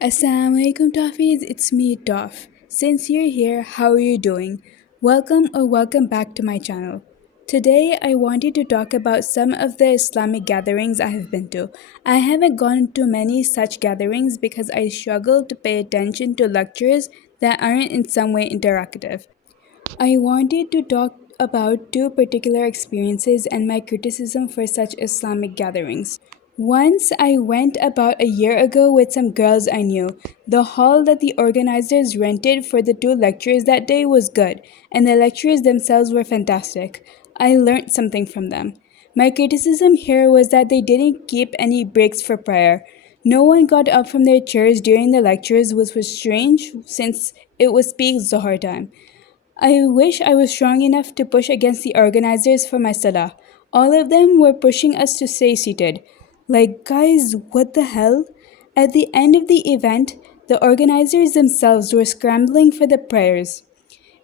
Assalamualaikum Toffees, it's me Toff. Since you're here, how are you doing? Welcome back to my channel. Today I wanted to talk about some of the Islamic gatherings I have been to. I haven't gone to many such gatherings because I struggle to pay attention to lectures that aren't in some way interactive. I wanted to talk about two particular experiences and my criticism for such Islamic gatherings. Once I went about a year ago with some girls I knew. The hall that the organizers rented for the two lectures that day was good, and the lectures themselves were fantastic. I learned something from them. My criticism here was that they didn't keep any breaks for prayer. No one got up from their chairs during the lectures, which was strange since it was peak Zohar time. I wish I was strong enough to push against the organizers for my salah. All of them were pushing us to stay seated. Like, guys, what the hell? At the end of the event, the organizers themselves were scrambling for the prayers.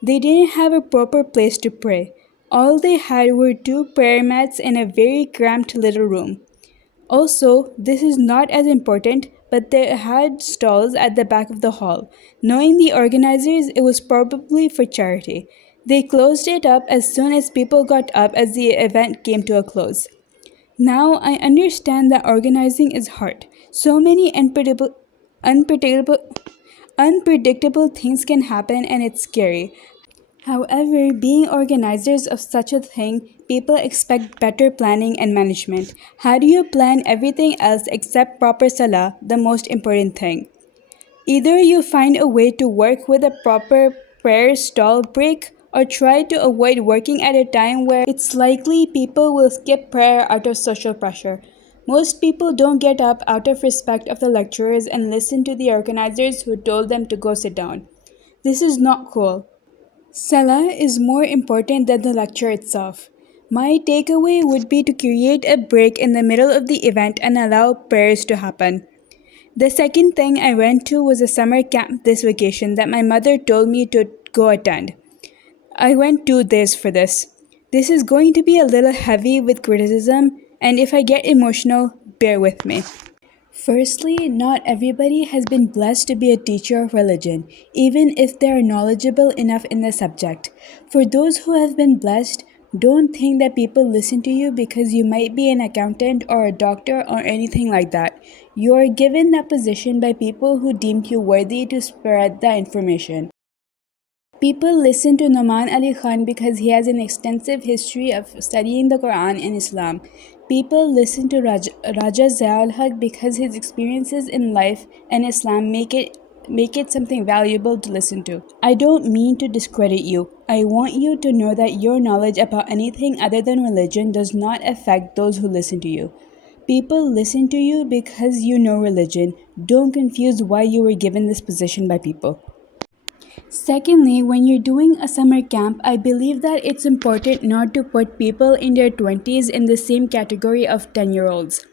They didn't have a proper place to pray. All they had were two prayer mats in a very cramped little room. Also, this is not as important, but they had stalls at the back of the hall. Knowing the organizers, it was probably for charity. They closed it up as soon as people got up as the event came to a close. Now I understand that organizing is hard. So many unpredictable, unpredictable things can happen and it's scary. However, being organizers of such a thing, people expect better planning and management. How do you plan everything else except proper salah, the most important thing? Either you find a way to work with a proper prayer stall break or try to avoid working at a time where it's likely people will skip prayer out of social pressure. Most people don't get up out of respect of the lecturers and listen to the organizers who told them to go sit down. This is not cool. Salah is more important than the lecture itself. My takeaway would be to create a break in the middle of the event and allow prayers to happen. The second thing I went to was a summer camp this vacation that my mother told me to go attend. I went 2 days for this. This is going to be a little heavy with criticism, and if I get emotional, bear with me. Firstly, not everybody has been blessed to be a teacher of religion, even if they are knowledgeable enough in the subject. For those who have been blessed, don't think that people listen to you because you might be an accountant or a doctor or anything like that. You are given that position by people who deemed you worthy to spread the information. People listen to Noman Ali Khan because he has an extensive history of studying the Quran in Islam. People listen to Raja Ziaul Haq because his experiences in life and Islam make it something valuable to listen to. I don't mean to discredit you. I want you to know that your knowledge about anything other than religion does not affect those who listen to you. People listen to you because you know religion. Don't confuse why you were given this position by people. Secondly, when you're doing a summer camp, I believe that it's important not to put people in their 20s in the same category of 10-year-olds.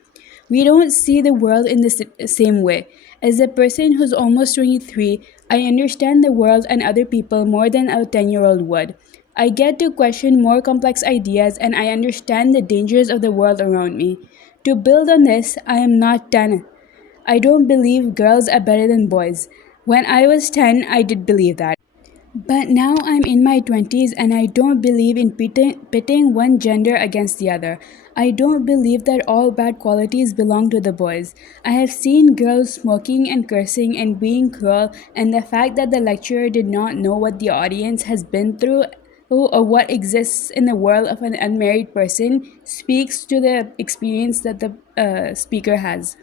We don't see the world in the same way. As a person who's almost 23, I understand the world and other people more than a 10-year-old would. I get to question more complex ideas and I understand the dangers of the world around me. To build on this, I am not 10. I don't believe girls are better than boys. When I was 10, I did believe that. But now I'm in my 20s and I don't believe in pitting one gender against the other. I don't believe that all bad qualities belong to the boys. I have seen girls smoking and cursing and being cruel, and the fact that the lecturer did not know what the audience has been through or what exists in the world of an unmarried person speaks to the experience that the speaker has.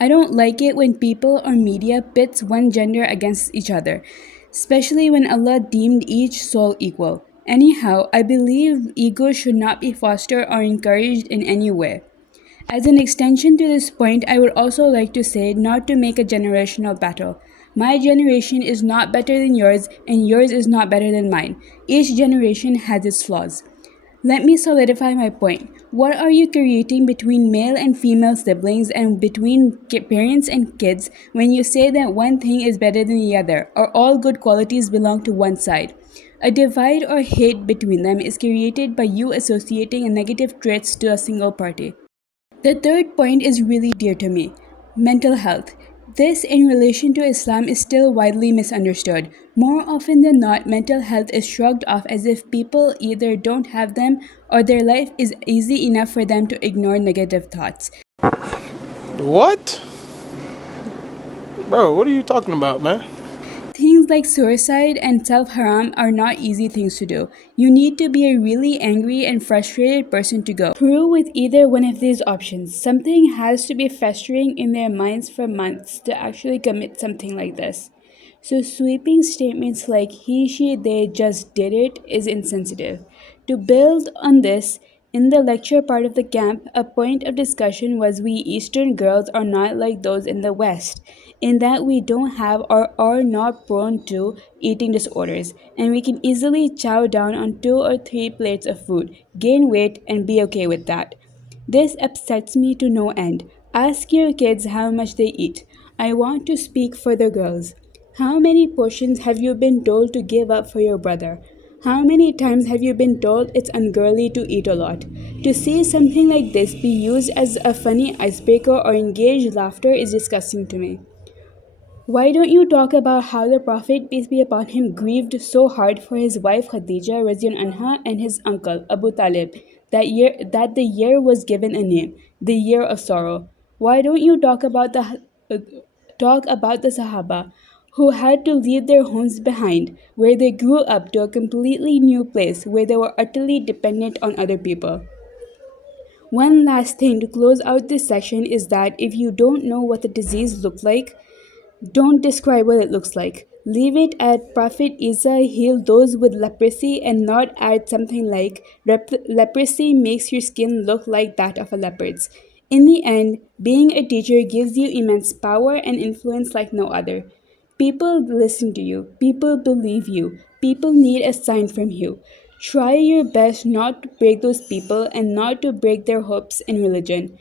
I don't like it when people or media pits one gender against each other, especially when Allah deemed each soul equal. Anyhow, I believe ego should not be fostered or encouraged in any way. As an extension to this point, I would also like to say not to make a generational battle. My generation is not better than yours, and yours is not better than mine. Each generation has its flaws. Let me solidify my point. What are you creating between male and female siblings and between parents and kids when you say that one thing is better than the other, or all good qualities belong to one side? A divide or hate between them is created by you associating a negative traits to a single party. The third point is really dear to me: mental health. This, in relation to Islam, is still widely misunderstood. More often than not, mental health is shrugged off as if people either don't have them or their life is easy enough for them to ignore negative thoughts. What? Bro, what are you talking about, man? Things like suicide and self harm are not easy things to do. You need to be a really angry and frustrated person to go through with either one of these options. Something has to be festering in their minds for months to actually commit something like this. So, sweeping statements like he, she, they just did it is insensitive. To build on this, in the lecture part of the camp, a point of discussion was we Eastern girls are not like those in the West, in that we don't have or are not prone to eating disorders, and we can easily chow down on 2 or 3 plates of food, gain weight, and be okay with that. This upsets me to no end. Ask your kids how much they eat. I want to speak for the girls. How many portions have you been told to give up for your brother? How many times have you been told it's ungirly to eat a lot? To see something like this be used as a funny icebreaker or engage laughter is disgusting to me. Why don't you talk about how the Prophet, peace be upon him, grieved so hard for his wife Khadija Radhiyallahu anha and his uncle Abu Talib that the year was given a name, the year of sorrow? Why don't you uh, talk about the Sahaba who had to leave their homes behind, where they grew up to a completely new place where they were utterly dependent on other people? One last thing to close out this section is that if you don't know what the disease looked like, don't describe what it looks like. Leave it at Prophet Isa healed those with leprosy and not add something like leprosy makes your skin look like that of a leopard's. In the end, being a teacher gives you immense power and influence like no other. People listen to you, people believe you, people need a sign from you. Try your best not to break those people and not to break their hopes in religion.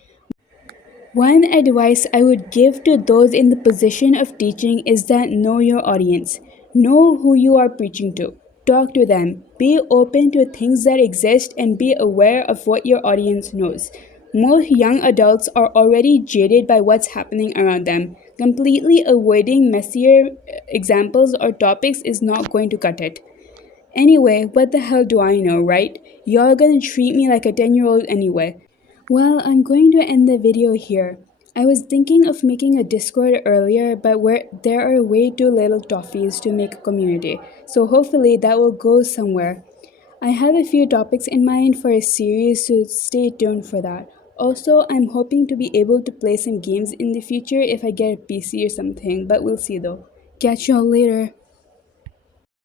One advice I would give to those in the position of teaching is that know your audience. Know who you are preaching to. Talk to them. Be open to things that exist and be aware of what your audience knows. Most young adults are already jaded by what's happening around them. Completely avoiding messier examples or topics is not going to cut it. Anyway, what the hell do I know, right? You're gonna treat me like a 10-year-old anyway. Well, I'm going to end the video here. I was thinking of making a Discord earlier, but there are way too little toffees to make a community, so hopefully that will go somewhere. I have a few topics in mind for a series, so stay tuned for that. Also, I'm hoping to be able to play some games in the future if I get a PC or something, but we'll see though. Catch y'all later.